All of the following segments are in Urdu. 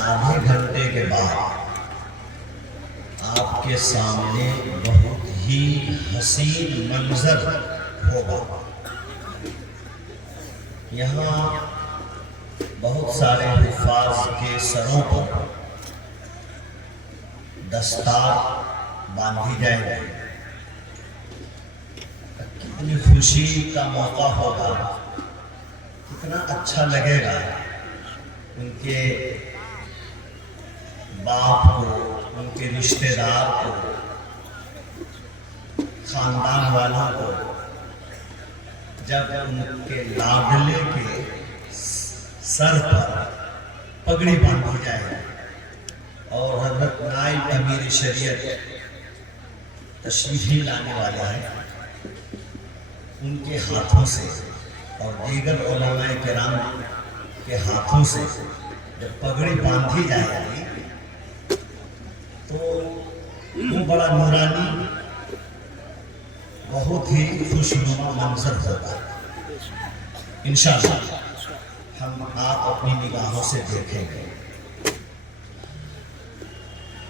آدھے گھنٹے کے بعد آپ کے سامنے بہت ہی حسین منظر ہوگا۔ یہاں بہت سارے حفاظ کے سروں پر دستار باندھی جائے گی۔ کتنی خوشی کا موقع ہوگا، کتنا اچھا لگے گا ان کے باپ کو، ان کے رشتہ دار کو، خاندان والوں کو، جب ان کے لاڈلے کے سر پر پگڑی باندھی جائے اور حضرت نائب امیر شریعت تشریف لانے والے ہیں، ان کے ہاتھوں سے اور دیگر علماء کرام کے ہاتھوں سے جب پگڑی باندھی جائے گی تو وہ بڑا نورانی، بہت ہی خوشنما منظر ہوگا۔ انشاءاللہ ہم آپ اپنی نگاہوں سے دیکھیں گے۔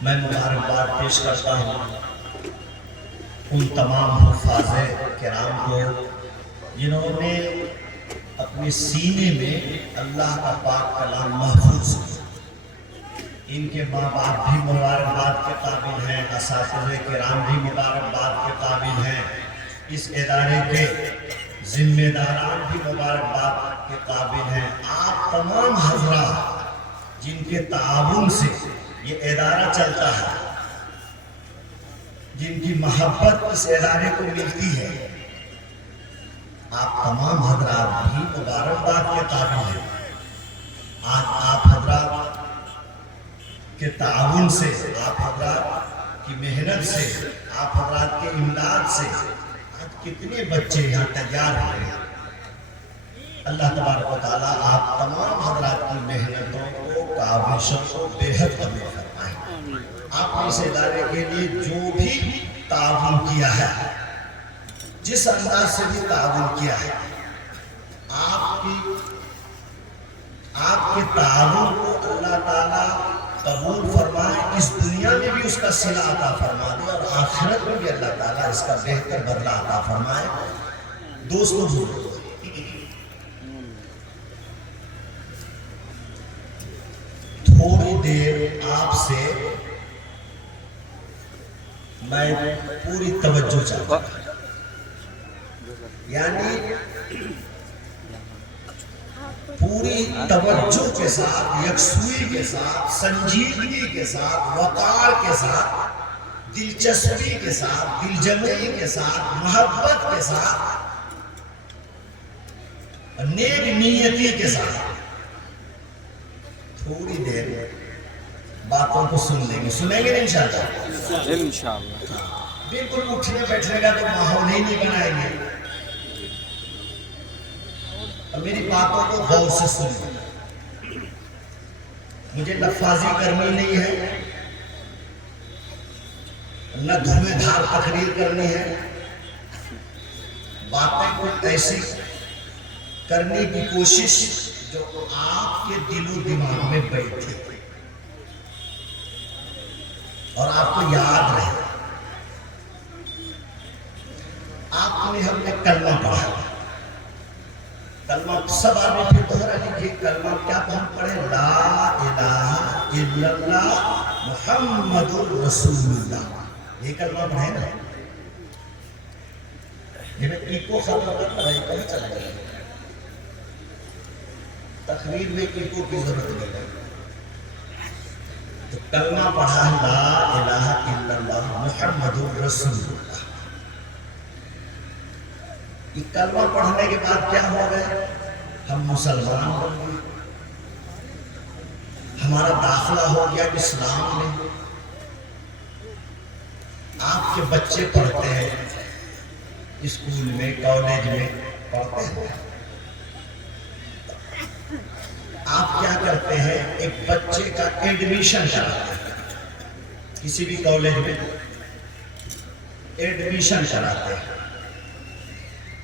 میں مبارکباد پیش کرتا ہوں ان تمام حفاظ کرام کو جنہوں نے اپنے سینے میں اللہ کا پاک کلام محفوظ کیا۔ ان کے ماں باپ بھی مبارکباد کے قابل ہیں، اساتذہ کرام بھی مبارکباد کے قابل ہیں، اس ادارے کے ذمہ داران بھی مبارکباد کے قابل ہیں۔ آپ تمام حضرات جن کے تعاون سے یہ ادارہ چلتا ہے، جن کی محبت اس ادارے کو ملتی ہے، آپ تمام حضرات بھی مبارکباد کے قابل ہیں۔ آج آپ حضرات کے تعاون سے، آپ حضرات کی محنت سے، آپ حضرات کے امداد سے آج کتنے بچے یہاں تیار ہوئے ہیں۔ اللہ تبارک و تعالیٰ آپ تمام حضرات کی محنتوں کو، کاوشوں کو بے حد قبول فرمائے۔ آپ نے اس ادارے کے لیے جو بھی تعاون کیا ہے، جس انداز سے بھی تعاون کیا ہے، آپ کے تعاون کو اللہ تعالیٰ قبول فرمائے، اس دنیا میں بھی اس کا صلہ عطا فرما دے اور آخرت میں بھی اللہ تعالیٰ اس کا بہتر بدلہ عطا فرمائے۔ دوستو، تھوڑی دیر آپ سے میں پوری توجہ چاہتا ہوں، یعنی پوری توجہ کے ساتھ، یکسوئی کے ساتھ، سنجیدگی کے ساتھ، وقار کے ساتھ، دلچسپی کے ساتھ، دلجمعی کے ساتھ، محبت کے ساتھ، نیک نیتی کے ساتھ تھوڑی دیر باتوں کو سن لیں گے۔ سنیں گے انشاءاللہ؟ انشاءاللہ۔ بالکل اٹھنے بیٹھنے کا تو ماحول ہی نہیں بنائیں گے، میری باتوں کو غور سے سنیں۔ مجھے لفاظی کرنی نہیں ہے، نہ دھویں دھار تقریر کرنی ہے، باتیں کو ایسی کرنے کی کوشش جو آپ کے دل و دماغ میں بیٹھے اور آپ کو یاد رہے۔ آپ نے ہم نے کلمہ پڑھا، کلمہ سب آدمی پھر دوہرا لیجیے۔ کلمہ کیا ہم پڑھے؟ لا الہ الا اللہ محمد رسول اللہ، یہ کلمہ پڑھے نا۔ یہ میں ایکو ختم کرنا رہی کہیں چلا جائے، تقریر میں ایکو کی ضرورت نہیں ہے۔ تو کلمہ پڑھا لا الہ الا اللہ محمد رسول اللہ۔ یہ کلمہ پڑھنے کے بعد کیا ہو گئے؟ ہم مسلمان ہو گئے، ہمارا داخلہ ہو گیا اسلام میں۔ آپ کے بچے پڑھتے ہیں اسکول میں، کالج میں پڑھتے ہیں، آپ کیا کرتے ہیں؟ ایک بچے کا ایڈمیشن کراتے ہیں، کسی بھی کالج میں ایڈمیشن کراتے ہیں۔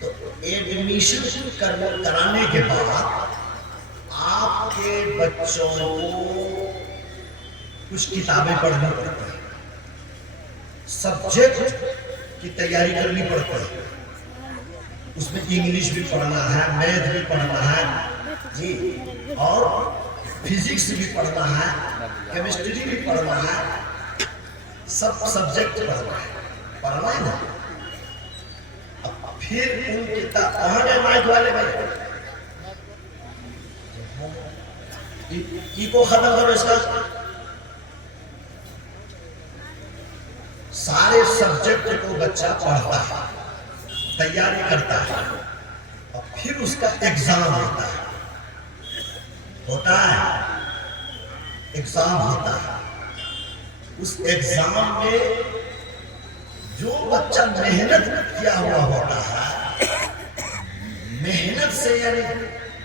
تو ایڈمیشن کرانے کے بعد آپ کے بچوں کو کچھ کتابیں پڑھنی پڑتی ہیں، سبجیکٹ کی تیاری کرنی پڑتی ہے، اس میں انگلش بھی پڑھنا ہے، میتھ بھی پڑھنا ہے جی، اور فزکس بھی پڑھنا ہے، کیمسٹری بھی پڑھنا ہے، سب سبجیکٹ پڑھنا ہے نا۔ پھر ان کتاب کہاں گئے مائک والے بھائی، کو ختم کرو اس کا، سارے سبجیکٹ کو بچہ پڑھتا ہے، تیاری کرتا ہے، اور پھر اس کا ایگزام ہوتا ہے، ایگزام ہوتا ہے۔ اس ایگزام میں جو بچہ محنت کیا ہوا ہوتا ہے، محنت سے یعنی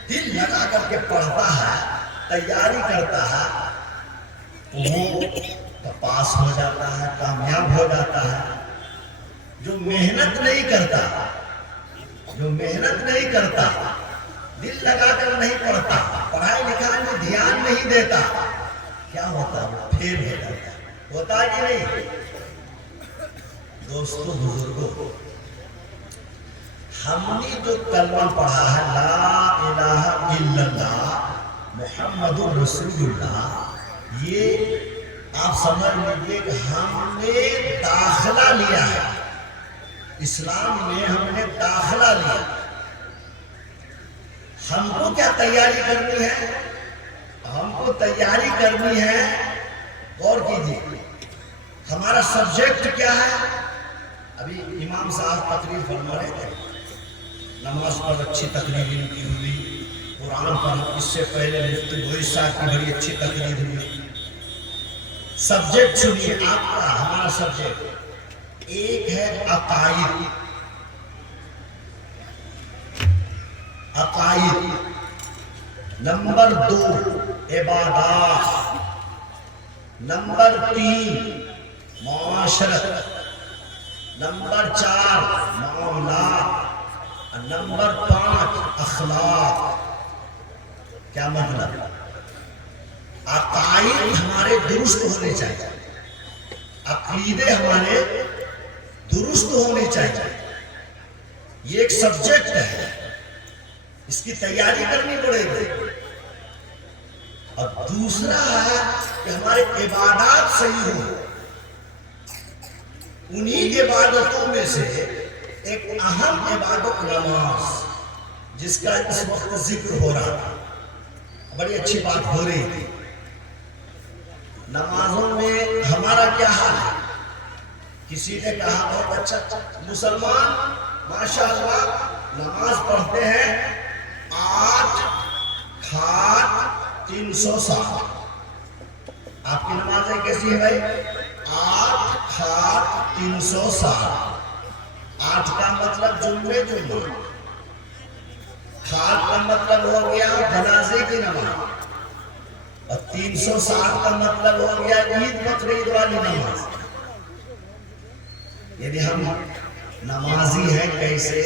دل لگا کر کے پڑھتا ہے، تیاری کرتا ہے، وہ پاس ہو جاتا ہے، کامیاب ہو جاتا ہے۔ جو محنت نہیں کرتا، دل لگا کر نہیں پڑھتا، پڑھائی لکھائی میں دھیان نہیں دیتا، کیا ہوتا ہے؟ پھیل ہو جاتا ہے، ہوتا ہے کہ نہیں؟ دوستو بزرگوں، ہم نے جو کلمہ پڑھا ہے لا الہ الا اللہ محمد رسول اللہ، یہ آپ سمجھ لیجئے کہ ہم نے داخلہ لیا ہے اسلام میں، ہم نے داخلہ لیا۔ ہم کو کیا تیاری کرنی ہے؟ ہم کو تیاری کرنی ہے، غور کیجیے، ہمارا سبجیکٹ کیا ہے؟ ابھی امام صاحب تقریر فرما رہے تھے، نماز پر اچھی تقریر ان کی ہوئی، قرآن پر اس سے پہلے مفتی گوئی صاحب کی بڑی اچھی تقریر ہوئی۔ سبجیکٹ سنیے آپ کا، ہمارا سبجیکٹ ایک ہے عقائد، نمبر 2 عبادات، نمبر 3 معاشرت، نمبر 4 معاملات، نمبر 5 اخلاق۔ کیا مطلب؟ عقائد ہمارے درست ہونے چاہیے، عقیدے ہمارے درست ہونے چاہیے، یہ ایک سبجیکٹ ہے، اس کی تیاری کرنی پڑے گی۔ اور دوسرا ہے کہ ہمارے عبادات صحیح ہوں، انہی عبادتوں میں سے ایک اہم عبادت نماز، جس کا اس وقت ذکر ہو رہا تھا، بڑی اچھی بات ہو رہی تھی۔ نمازوں میں ہمارا کیا حال ہے؟ کسی نے کہا بہت اچھا، مسلمان ماشاءاللہ نماز پڑھتے ہیں 8 کھاٹ 360۔ آپ کی نمازیں کیسی ہیں بھائی؟ 8 کھاٹ 360۔ 8 کا مطلب جمعے، کھاٹ کا مطلب ہو گیا جنازے کی نماز، اور 360 کا مطلب ہو گیا عید بقرعید والی نماز۔ یعنی ہم نمازی ہیں کیسے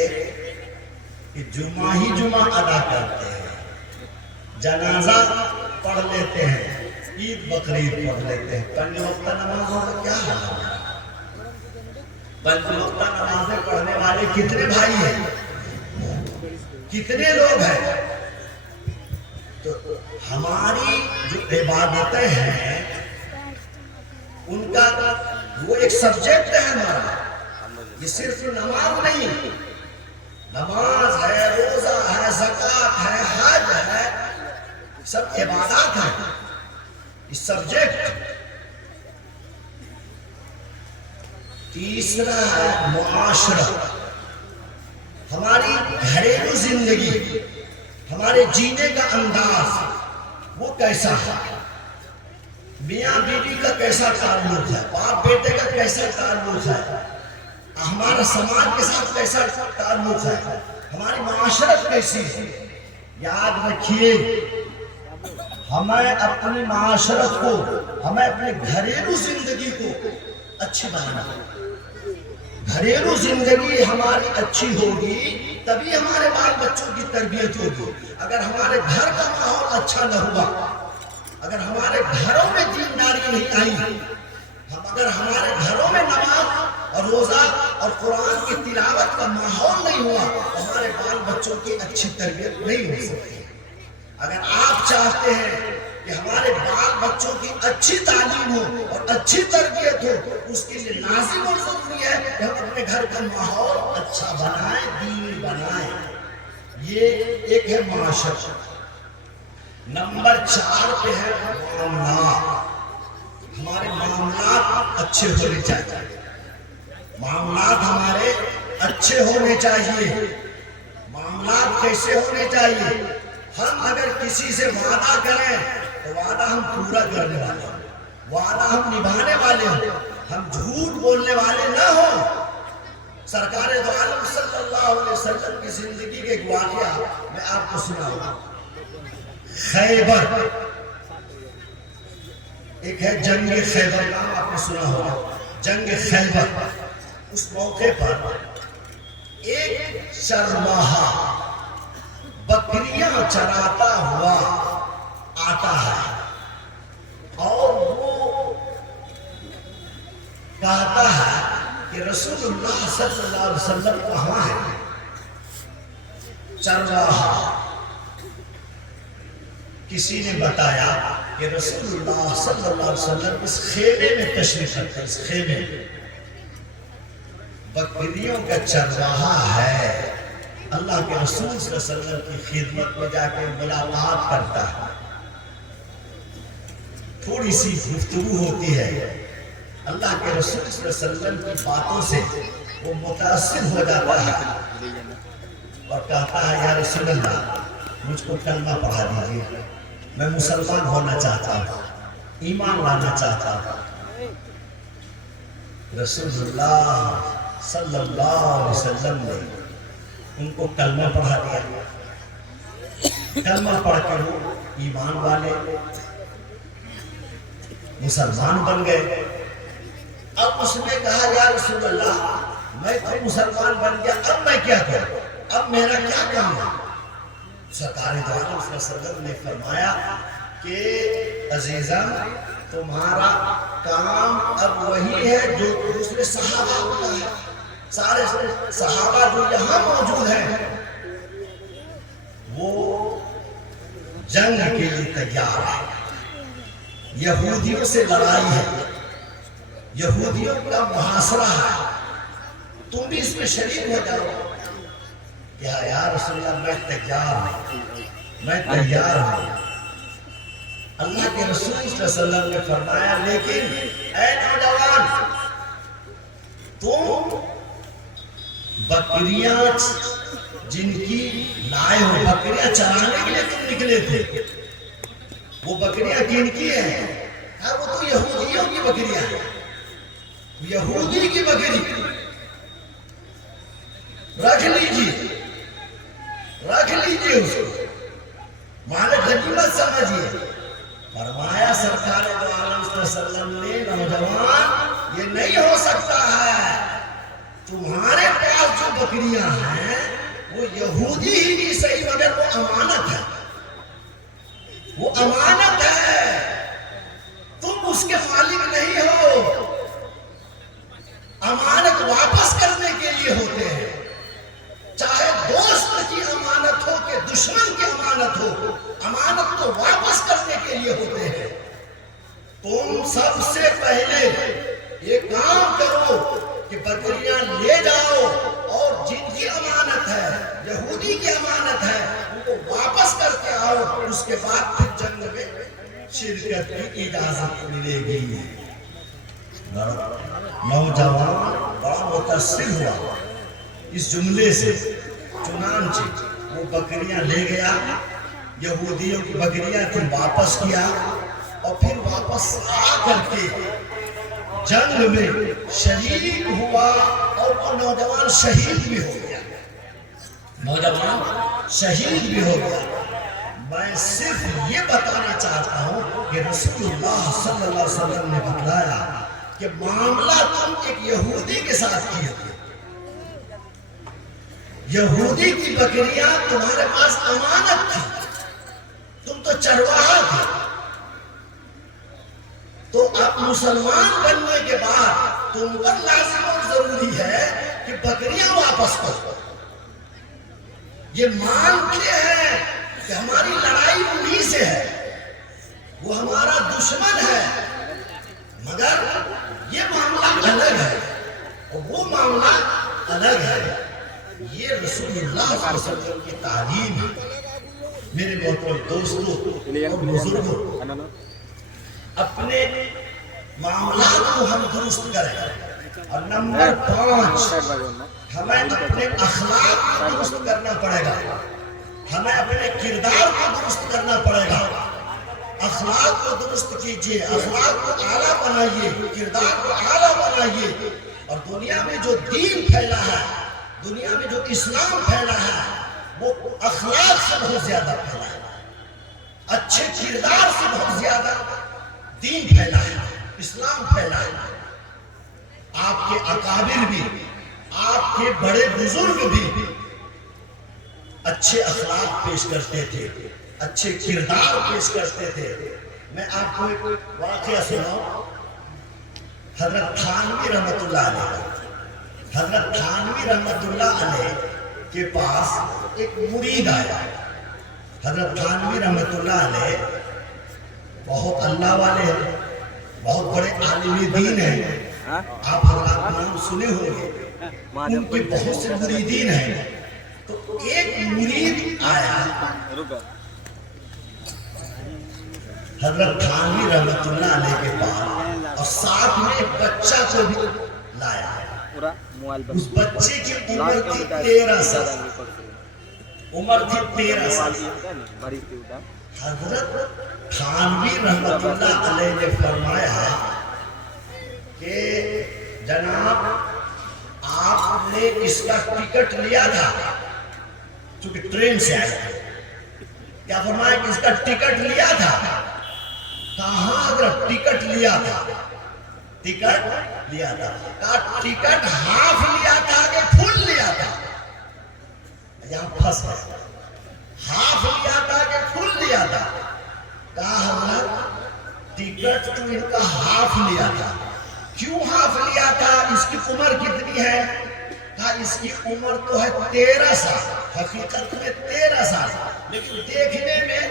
کہ جمعہ ہی جمعہ ادا کرتے ہیں، جنازہ پڑھ لیتے ہیں، عید بقرعید پڑھ لیتے ہیں۔ پنج وقتہ نمازوں کا کیا حال ہے؟ پنج وقتہ نمازیں پڑھنے والے کتنے بھائی ہیں؟ کتنے لوگ ہیں؟ تو ہماری جو عبادتیں ہیں ان کا وہ ایک سبجیکٹ ہے ہمارا، یہ صرف نماز نہیں، نماز ہے، روزہ ہے، زکوٰۃ ہے، حج ہے، سب عبادات ہیں، یہ سبجیکٹ۔ تیسرا ہے معاشرت، ہماری گھریلو زندگی، ہمارے جینے کا انداز وہ کیسا ہے، میاں بیوی کا کیسا تعلق ہے، باپ بیٹے کا کیسا تعلق ہے، ہمارا سماج کے ساتھ کیسا تعلق ہے، ہماری معاشرت کیسی ہے۔ یاد رکھیے، ہمیں اپنی معاشرت کو، ہمیں اپنے گھریلو زندگی کو اچھی بنانا ہے۔ گھریلو زندگی ہماری اچھی ہوگی تبھی ہمارے بال بچوں کی تربیت ہوگی۔ اگر ہمارے گھر کا ماحول اچھا نہ ہوا، اگر ہمارے گھروں میں دینداری نہیں آئی. ہم اگر ہمارے گھروں میں نماز اور روزہ اور قرآن کی تلاوت کا ماحول نہیں ہوا تو ہمارے بال بچوں کی اچھی تربیت نہیں ہو سکتی. اگر آپ چاہتے ہیں کہ ہمارے بال بچوں کی اچھی تعلیم ہو اور اچھی تربیت ہو، اس کے لیے لازم اور ضروری ہے کہ ہم اپنے گھر کا ماحول اچھا بنائیں، دین بنائیں. یہ ایک ہے معاشرہ. نمبر 4 پہ ہے معاملات. ہمارے معاملات اچھے ہونے چاہیے. معاملات ہمارے اچھے ہونے چاہیے. معاملات کیسے ہونے چاہیے؟ ہم اگر کسی سے وعدہ کریں تو وعدہ ہم پورا کرنے والے ہوں، وعدہ ہم نبھانے والے ہوں، ہم جھوٹ بولنے والے نہ ہوں. سرکار دو عالم صلی اللہ علیہ وسلم کی زندگی کے ایک واقعہ میں آپ کو سناؤں. خیبر، ایک ہے جنگ خیبر، نام آپ نے سنا ہوگا. جنگ خیبر، اس موقع پر ایک چرواہا بکریاں چراتا ہوا آتا ہے اور وہ کہتا ہے کہ رسول اللہ صلی اللہ علیہ وسلم کہاں ہے؟ چرواہا کسی نے بتایا کہ رسول اللہ صلی اللہ علیہ وسلم اس خیمے میں تشریف رکھتے ہیں. اس خیمے بکریوں کا چرواہا ہے. اللہ کے رسول صلی اللہ علیہ وسلم کی خدمت میں جا کے ملاقات کرتا ہے. تھوڑی سی گفتگو ہوتی ہے. اللہ کے رسول صلی اللہ علیہ وسلم کی باتوں سے وہ متاثر ہو جاتا ہے اور کہتا ہے یا رسول اللہ مجھ کو کلمہ پڑھا دیجیے، میں مسلمان ہونا چاہتا ہوں، ایمان لانا چاہتا ہوں. رسول اللہ صلی اللہ علیہ وسلم نے ان کو کلمہ پڑھا دیا. کلمہ پڑھ کر وہ ایمان والے مسلمان بن گئے. اب اس نے کہا یا رسول اللہ میں تو مسلمان بن گیا، اب میں کیا کروں، اب میرا کیا کام ہے؟ سرکار دو عالم صلی اللہ علیہ وسلم نے فرمایا کہ عزیزاں تمہارا کام اب وہی ہے جو دوسرے صحابہ ہوتا ہے. سارے صحابہ جو یہاں موجود ہیں وہ جنگ کے لیے تیار ہے. یہودیوں سے لڑائی ہے، یہودیوں کا محاصرہ ہے، تم بھی اس میں شریک ہو جاؤ. کیا یا رسول اللہ میں تیار ہوں، میں تیار ہوں. اللہ کے رسول صلی اللہ علیہ وسلم نے فرمایا لیکن اے نوجوان تم بکریاں جن کی لائے ہو، بکریاں چرانے کے لیے تم نکلے تھے، وہ بکریاں کن کی ہیں؟ وہ تو یہودیوں کی بکریاں ہیں. یہودی کی بکری رکھ لیجیے، رکھ لیجیے اس کو، مالک غنیمت سمجھیے. فرمایا سرکار دو عالم صلی اللہ علیہ وسلم نے نوجوان یہ نہیں ہو سکتا ہے، تمہارے پاس جو بکریاں ہیں وہ یہودی ہی نہیں صحیح مگر وہ امانت ہے، وہ امانت ہے، تم اس کے مالک نہیں ہو. امانت واپس کرنے کے لیے ہوتے ہیں، چاہے دوست کی امانت ہو کہ دشمن کی امانت ہو، امانت تو واپس کرنے کے لیے ہوتے ہیں. تم سب سے پہلے یہ کام کرو کہ بکریاں لے جاؤ اور جن کی امانت ہے، یہودی کی امانت ہے، ان کو واپس کر کے آؤ. اس کے بعد پھر جنگ میں شرکت کی اجازت ملے گی. نوجوان بڑا متاثر ہوا اس جملے سے، چنانچہ وہ بکریاں لے گیا، یہودیوں کی بکریاں تھی، واپس کیا اور پھر واپس آ کر کے جنگ میں شریک ہوا اور وہ نوجوان شہید بھی ہو گیا. نوجوان شہید بھی ہو گیا. میں صرف یہ بتانا چاہتا ہوں کہ رسول اللہ صلی اللہ علیہ وسلم نے بتلایا کہ معاملہ تم ایک یہودی کے ساتھ کیے تھے. یہودی کی بکریاں تمہارے پاس امانت تھی، تم تو چرواہا تھے، تو اب اب مسلمان بننے کے بعد تم پر لازم اور ضروری ہے کہ بکریاں واپس کرو. یہ مانتے ہیں کہ ہماری لڑائی انہی سے ہے, وہ ہمارا دشمن ہے, مگر یہ معاملہ الگ ہے اور وہ معاملہ الگ ہے. یہ رسول اللہ صلی اللہ علیہ وسلم کی تعلیم ہے. میرے محترم دوستوں اور بزرگوں, اپنے معاملات کو ہم درست کریں. اور نمبر 5, ہمیں اپنے اخلاق کو درست کرنا پڑے گا, ہمیں اپنے کردار کو درست کرنا پڑے گا. اخلاق کو درست کیجئے, اخلاق کو اعلیٰ بنائیے, کردار کو اعلیٰ بنائیے. اور دنیا میں جو دین پھیلا ہے, دنیا میں جو اسلام پھیلا ہے, وہ اخلاق سے بہت زیادہ پھیلا ہے, اچھے کردار سے بہت زیادہ دین پھیلا ہے, اسلام پھیلا ہے. آپ کے اکابر بھی, آپ کے بڑے بزرگ بھی اچھے اخلاق پیش کرتے تھے, اچھے کردار پیش کرتے تھے. میں آپ کو ایک واقعہ سناؤں. حضرت تھانوی رحمت اللہ علیہ, حضرت تھانوی رحمت اللہ علیہ کے پاس ایک مرید آیا. حضرت تھانوی رحمت اللہ علیہ بہت اللہ والے ہیں, بہت بڑے عالم دین ہیں. آپ حضرات نام سنے ہوں گے, ان کے بہت سے مریدین ہیں. تو ایک مرید آیا حضرت تھانوی رحمت اللہ علیہ کے پاس, اور ساتھ میں ایک بچہ کو بھی لایا. اس بچے کی عمر تھی 13 سال, عمر تھی 13 سال. حضرت تھانوی رحمت اللہ علیہ نے فرمایا کہ جناب آپ نے اس کا ٹکٹ لیا تھا, چونکہ ٹرین سے آیا تھا. کیا فرمایا کہ اس کا ٹکٹ لیا تھا؟ کہاں حضرت ٹکٹ لیا تھا؟ ٹکٹ لیا تھا. کہا ٹکٹ ہاف لیا تھا کہ فل لیا تھا؟ یہاں پھنس گیا. ہاف لیا تھا کہ فل لیا تھا؟ کہا حضرت ٹکٹ تو ان کا ہاف لیا تھا. کیوں ہاف لیا تھا؟ اس کی عمر کتنی ہے؟ کہا اس کی عمر تو ہے 13 سال, حقیقت میں 13 سال, لیکن دیکھنے میں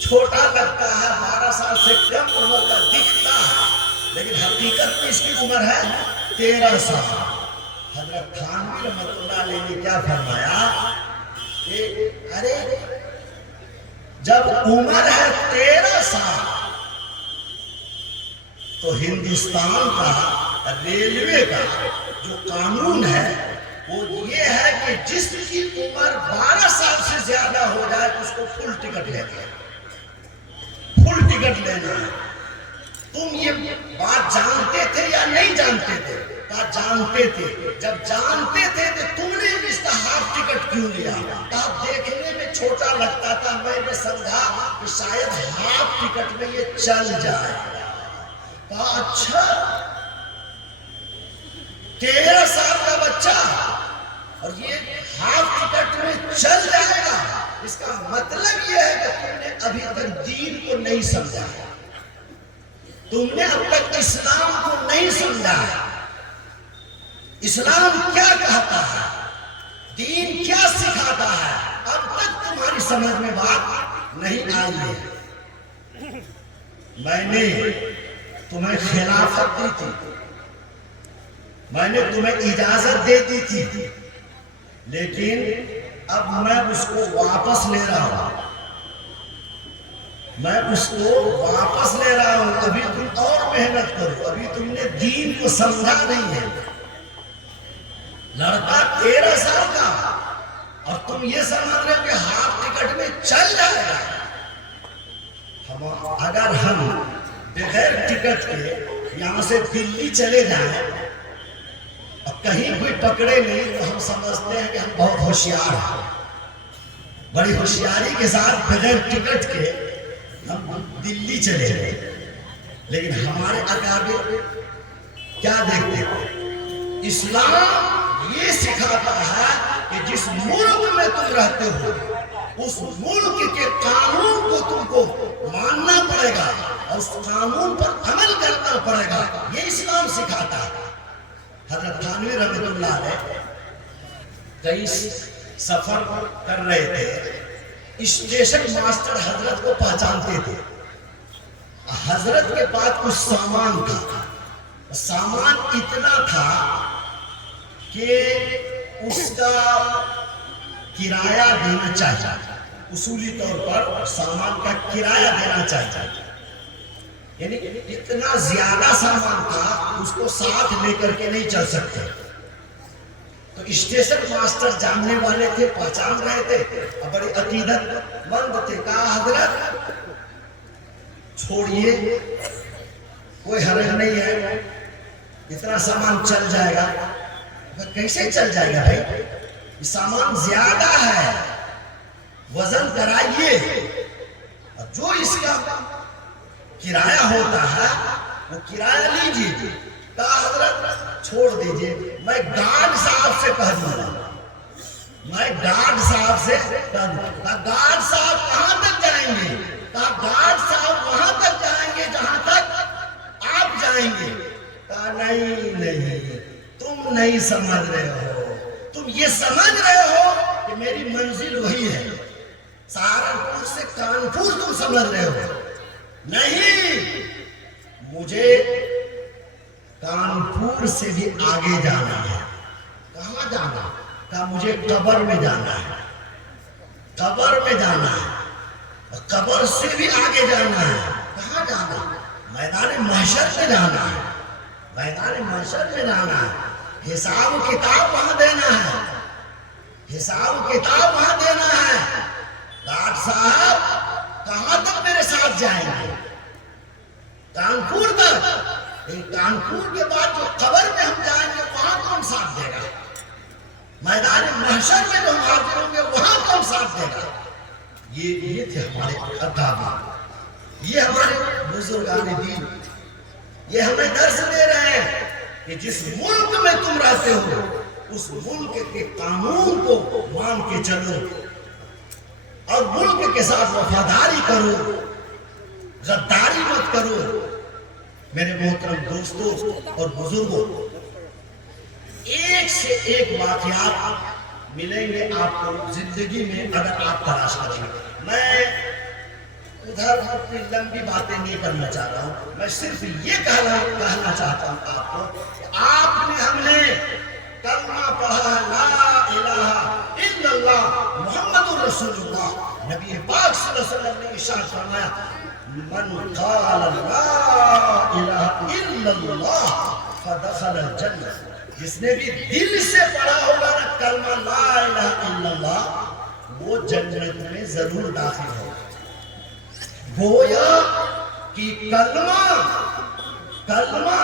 چھوٹا لگتا ہے, 12 سال سے کم عمر کا دکھتا ہے, لیکن حقیقت میں اس کی عمر ہے 13 سال. حضرت تھانوی رحمت اللہ علیہ نے کیا فرمایا کہ ارے جب عمر ہے 13 سال تو ہندوستان کا ریلوے کا جو قانون ہے وہ یہ ہے کہ جس کی عمر 12 سال سے زیادہ ہو جائے تو اس کو فل ٹکٹ لینا ہے, فل ٹکٹ لینا ہے. تم یہ بات جانتے تھے یا نہیں جانتے تھے؟ کہا جانتے تھے. جب جانتے تھے تو تم نے اس کا ہاف ٹکٹ کیوں لیا؟ کہا دیکھنے میں چھوٹا لگتا تھا, میں نے سمجھا کہ شاید ہاف ٹکٹ میں یہ چل جائے. کہا اچھا 13 سال کا بچہ اور یہ ہاف ٹکٹ میں چل جائے گا, اس کا مطلب یہ ہے کہ تم نے ابھی تک دین کو نہیں سمجھا, تم نے اب تک اسلام کو نہیں سمجھا. اسلام کیا کہتا ہے, دین کیا سکھاتا ہے, اب تک تمہاری سمجھ میں بات نہیں آئی ہے. میں نے تمہیں خلافت دی تھی, میں نے تمہیں اجازت دے دی تھی, لیکن اب میں اس کو واپس لے رہا ہوں, میں اس کو واپس لے رہا ہوں. ابھی تم اور محنت کرو, ابھی تم نے دین کو سمجھا نہیں ہے. لڑکا 13 سال کا اور تم یہ سمجھ رہے کہ ہاف ٹکٹ میں چل جائے گا. اگر ہم بغیر ٹکٹ کے یہاں سے دلی چلے جائیں اور کہیں کوئی پکڑے نہیں تو ہم سمجھتے ہیں کہ ہم بہت ہوشیار ہیں. بڑی ہوشیاری کے ساتھ بغیر ٹکٹ کے ہم دلی چلے گئے, لیکن ہمارے اکابر کیا دیکھتے ہیں؟ اسلام یہ سکھاتا ہے کہ جس ملک میں تم رہتے ہو اس ملک کے قانون کو تم کو ماننا پڑے گا, اور اس قانون پر عمل کرنا پڑے گا، یہ اسلام سکھاتا ہے۔ حضرت تھانوی رحمۃ اللہ علیہ کئی سفر کر رہے تھے، اسٹیشن ماسٹر حضرت کو پہچانتے تھے۔ حضرت کے پاس کچھ سامان تھا، سامان اتنا تھا کہ اس کا کرایہ دینا چاہیے، اصولی طور پر سامان کا کرایہ دینا چاہیے، یعنی اتنا زیادہ سامان تھا اس کو ساتھ لے کر کے نہیں چل سکتے۔ تو اسٹیشن ماسٹر جاننے والے تھے، پہچان رہے تھے، بڑی عقیدت مند تھے۔ کہا حضرت چھوڑیے، کوئی حرج نہیں ہے، اتنا سامان چل جائے گا۔ کیسے چل جائے گا بھائی، یہ سامان زیادہ ہے، وزن کرائیے، جو اس کا کرایہ ہوتا ہے وہ کرایہ لیجیے۔ کہا حضرت چھوڑ دیجیے، میں گارڈ صاحب سے کہہ دوں گا، میں گارڈ صاحب سے کہہ دوں گا۔ کہا گارڈ صاحب کہاں تک جائیں گے؟ کہا گارڈ صاحب وہاں تک جائیں گے جہاں تک آپ جائیں گے۔ کہا نہیں، تم نہیں سمجھ رہے ہو، تم یہ سمجھ رہے ہو کہ میری منزل وہی ہے، سہارنپور سے کانپور تم سمجھ رہے ہو، نہیں، مجھے کانپور سے بھی آگے جانا ہے۔ کہاں جانا؟ کہا مجھے قبر میں جانا ہے، قبر میں جانا ہے، قبر سے بھی آگے جانا ہے۔ کہاں جانا؟ میدان محشر میں جانا ہے، میدان محشر میں جانا ہے، حساب کتاب وہاں دینا ہے، حساب کتاب وہاں دینا ہے۔ ڈاکٹر صاحب کہاں تک میرے ساتھ جائیں گے؟ کانپور تک۔ کانپور کے بعد جو قبر میں ہم جائیں گے وہاں کون ساتھ دے گا؟ میدان محشر میں جو ہم حاضر ہوں گے وہاں کون ساتھ دے گا؟ یہ تھے ہمارے اکابر، یہ ہمارے بزرگان دین، یہ ہمیں درس دے رہے ہیں کہ جس ملک میں تم رہتے ہو اس ملک کے قانون کو مان کے چلو اور ملک کے ساتھ وفاداری کرو، غداری مت کرو۔ میرے محترم دوستوں اور بزرگوں، ایک سے ایک واقعات ملیں گے آپ کو زندگی میں اگر آپ تلاش کریں گے۔ میں ادھر اپنی لمبی باتیں نہیں کرنا چاہتا ہوں، میں صرف یہ کہنا چاہتا ہوں آپ کو کہ ہم نے کلمہ پڑھا لا الہ الا اللہ محمد رسول اللہ۔ نبی پاک صلی اللہ علیہ وسلم نے ارشاد فرمایا من قال لا الہ الا اللہ فدخل الجنہ، جس نے بھی دل سے پڑھا ہوگا نا کلمہ لا الہ الا اللہ وہ جنت میں ضرور داخل ہوگا۔ گویا کہ کلمہ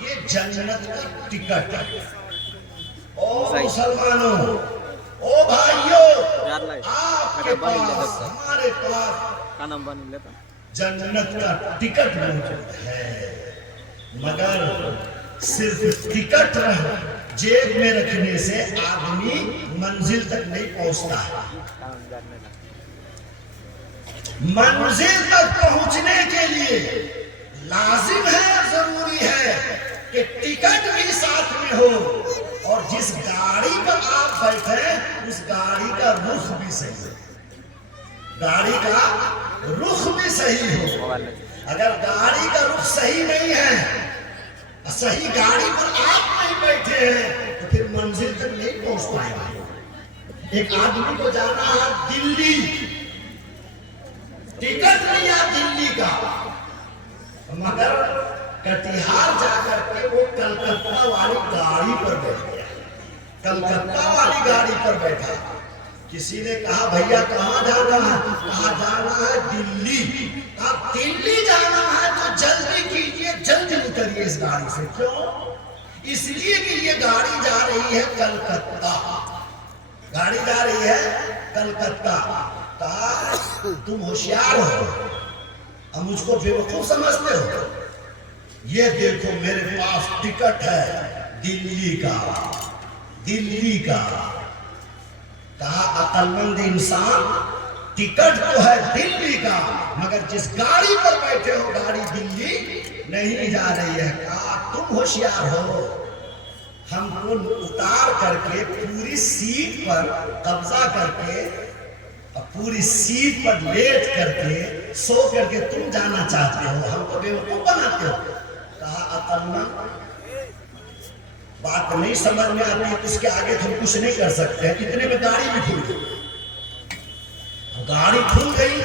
یہ جنت کا ٹکٹ ہے۔ او مسلمانوں، او بھائیوں، آپ کے پاس ہمارے پاس جنت کا ٹکٹ موجود ہے، مگر صرف ٹکٹ جیب میں رکھنے سے آدمی منزل تک نہیں پہنچتا ہے۔ منزل تک پہنچنے کے لیے لازم ہے، ضروری ہے کہ ٹکٹ بھی ساتھ میں ہو اور جس گاڑی پر آپ بیٹھے اس گاڑی کا رخ بھی صحیح ہو، گاڑی کا رخ بھی صحیح ہو۔ اگر گاڑی کا رخ صحیح نہیں ہے، صحیح گاڑی پر آپ نہیں بیٹھے ہیں تو پھر منزل تک نہیں پہنچ پائے گا۔ ایک آدمی کو جانا ہے دلی، ٹکٹ لیا دلی کا، مگر کٹیہار جا کر کے وہ کلکتہ والی گاڑی پر بیٹھ گیا، کلکتہ والی گاڑی پر بیٹھا۔ کسی نے کہا بھیا کہاں جانا ہے؟ کہا جانا ہے دلی۔ کہا دلی جانا ہے تو جلدی کیجئے، جلدی اتریے اس گاڑی سے۔ کیوں؟ اس لیے کہ یہ گاڑی جا رہی ہے کلکتہ، گاڑی جا رہی ہے کلکتہ۔ کہا تم ہوشیار ہو اور مجھ کو بیوقوف سمجھتے ہو، یہ دیکھو میرے پاس ٹکٹ ہے دلی کا، دلی کا۔ کہا عقل مند انسان ٹکٹ تو ہے دلی کا، مگر جس گاڑی پر بیٹھے ہو گاڑی دلی نہیں جا رہی ہے۔ کہا تم ہوشیار ہو، ہم کو اتار کر کے پوری سیٹ پر قبضہ کر کے اور پوری سیٹ پر لیٹ کر کے سو کر کے تم جانا چاہتے ہو، ہم کو بیوقوف بناتے ہو۔ کہا عقلمند بات نہیں سمجھ میں آتی، اس کے آگے ہم کچھ نہیں کر سکتے۔ اتنے میں گاڑی بھی کھل گئی، گاڑی کھل گئی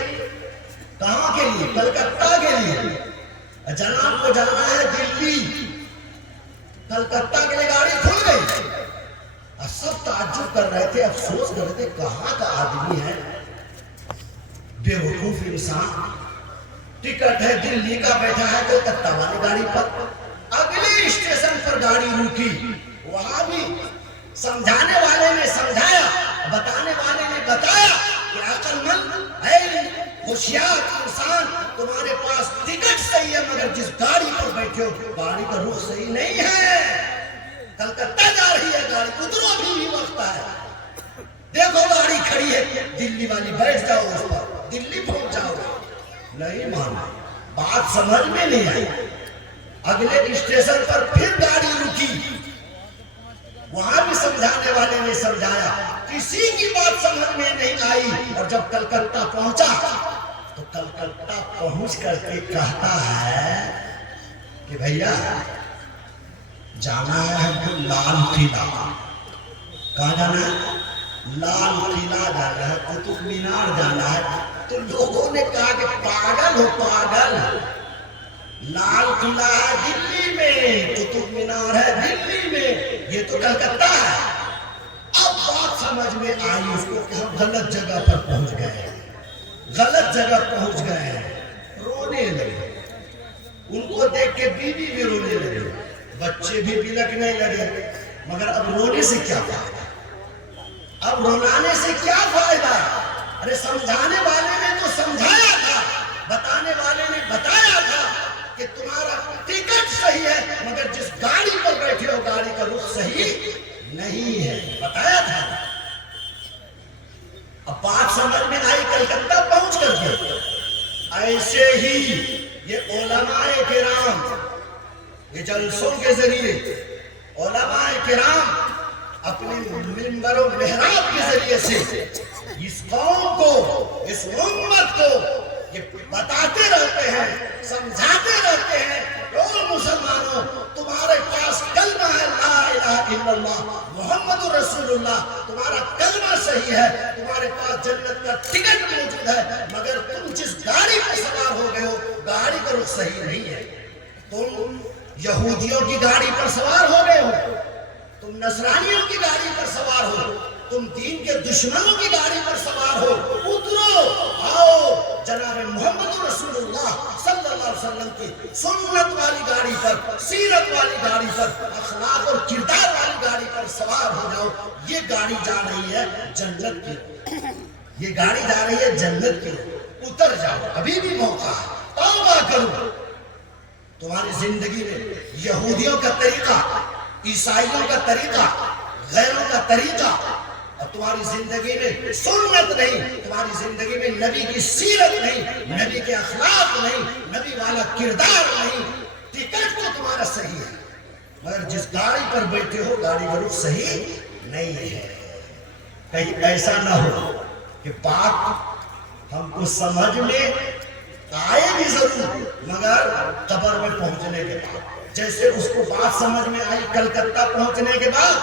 کہاں کے لیے؟ کلکتہ کے لیے، جناب کو جانا ہے دلی، کلکتہ کے لیے گاڑی کھل گئی۔ اور سب تعجب کر رہے تھے، افسوس کر رہے تھے کہاں کا آدمی ہے، بے وقوف انسان، ٹکٹ ہے دلی کا، بیٹھا ہے کلکتہ والی گاڑی پر۔ اگلے اسٹیشن پر گاڑی رکی، وہاں بھی سمجھانے والے نے سمجھایا، بتانے والے نے بتایا کہ عقل مند اے ہوشیار انسان، تمہارے پاس ٹکٹ صحیح ہے مگر جس گاڑی پر بیٹھے ہو گاڑی کا رخ صحیح نہیں ہے، کلکتہ جا رہی ہے گاڑی، اترو بھی وقت ہے، دیکھو گاڑی کھڑی ہے دلی والی، بیٹھ جاؤ اس پر، دلی پہنچ جاؤ۔ نہیں مانا، بات سمجھ میں نہیں آئی۔ اگلے اسٹیشن پر پھر گاڑی رکی، وہاں بھی سمجھانے والے نے سمجھایا، کسی کی بات سمجھ میں نہیں آئی۔ اور جب کلکتہ پہنچا تو کلکتہ پہنچ کر کے کہتا ہے کہ بھیا جانا ہے ہم کو لال قلعہ۔ کہاں جانا ہے؟ لال قلعہ جانا ہے، قطب مینار جانا ہے۔ تو لوگوں نے کہا کہ پاگل ہو پاگل، لال قلعہ ہے دلی میں، قطب مینار ہے دلی میں، یہ تو کلکتہ ہے۔ اب بات سمجھ میں آئی اس کو کہ ہم غلط جگہ پر پہنچ گئے، غلط جگہ پہنچ گئے، رونے لگے۔ ان کو دیکھ کے بیوی بھی رونے لگے، بچے بھی بلکنے لگے، مگر اب رونے سے کیا فائدہ، اب رولانے سے کیا فائدہ؟ ارے سمجھانے والے نے تو سمجھایا تھا، بتانے والے نے بتایا تھا کہ تمہارا ٹکٹ صحیح ہے مگر جس گاڑی پر بیٹھے ہو گاڑی کا رخ صحیح نہیں ہے، بتایا تھا۔ اب بات سمجھ میں آئی، کلکتہ پہنچ کر کے ایسے ہی یہ علماء کرام، یہ جلسوں کے ذریعے علماء کرام اپنے منبر و محراب کے ذریعے سے اس قوم کو، اس امت کو یہ بتاتے رہتے ہیں، سمجھاتے رہتے ہیں کہ او مسلمانوں، تمہارے پاس کلمہ ہے لا الہ الا اللہ محمد رسول اللہ، تمہارا کلمہ صحیح ہے، تمہارے پاس جنت کا ٹکٹ موجود ہے، مگر تم جس گاڑی پر سوار ہو گئے ہو گاڑی کا رخ صحیح نہیں ہے۔ تم یہودیوں کی گاڑی پر سوار ہو گئے ہو، تم نصرانیوں کی گاڑی پر سوار ہو، تم دین کے دشمنوں کی گاڑی پر سوار ہو، اترو، آؤ جناب محمد رسول اللہ صلی اللہ علیہ وسلم کی سنت والی گاڑی پر، سیرت والی گاڑی پر، اخلاق اور کردار والی گاڑی پر سوار ہو جاؤ۔ یہ گاڑی جا رہی ہے جنت کی، یہ گاڑی جا رہی ہے جنت کی، اتر جاؤ، ابھی بھی موقع ہے، توبہ کرو۔ تمہاری زندگی میں یہودیوں کا طریقہ، عیسائیوں کا طریقہ، غیروں کا طریقہ، اور تمہاری زندگی میں سنت نہیں، تمہاری زندگی میں نبی کی سیرت نہیں، نبی کے اخلاق نہیں، نبی والا کردار نہیں۔ ٹکٹ تو تمہارا صحیح ہے مگر جس گاڑی پر بیٹھے ہو گاڑی کا رخ صحیح نہیں ہے۔ کہیں ایسا نہ ہو کہ بات ہم کو سمجھ میں آئے بھی ضرور مگر قبر میں پہنچنے کے بعد، جیسے اس کو بات سمجھ میں آئی کلکتہ پہنچنے کے بعد،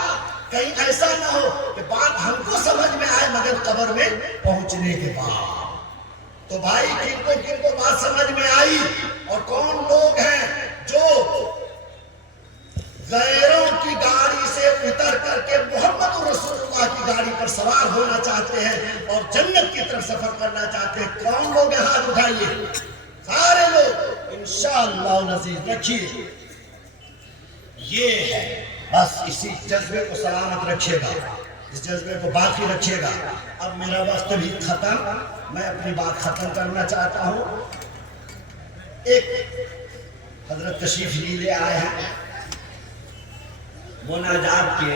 کہیں ایسا نہ ہو کہ بات ہم کو سمجھ میں آئے مگر قبر میں پہنچنے کے بعد۔ تو بھائی کن کو بات سمجھ میں آئی، اور کون لوگ ہیں جو غیروں کی گاڑی سے اتر کر کے محمد رسول اللہ کی گاڑی پر سوار ہونا چاہتے ہیں اور جنت کی طرف سفر کرنا چاہتے ہیں؟ کون لوگ ہیں؟ ہاتھ اٹھائیے، سارے لوگ انشاءاللہ العزیز رکھیے۔ یہ ہے، بس اسی جذبے کو سلامت رکھیے گا، اس جذبے کو باقی رکھیے گا۔ اب میرا وقت بھی ختم، میں اپنی بات ختم کرنا چاہتا ہوں۔ ایک حضرت تشریف لے آئے ہیں مناجات کے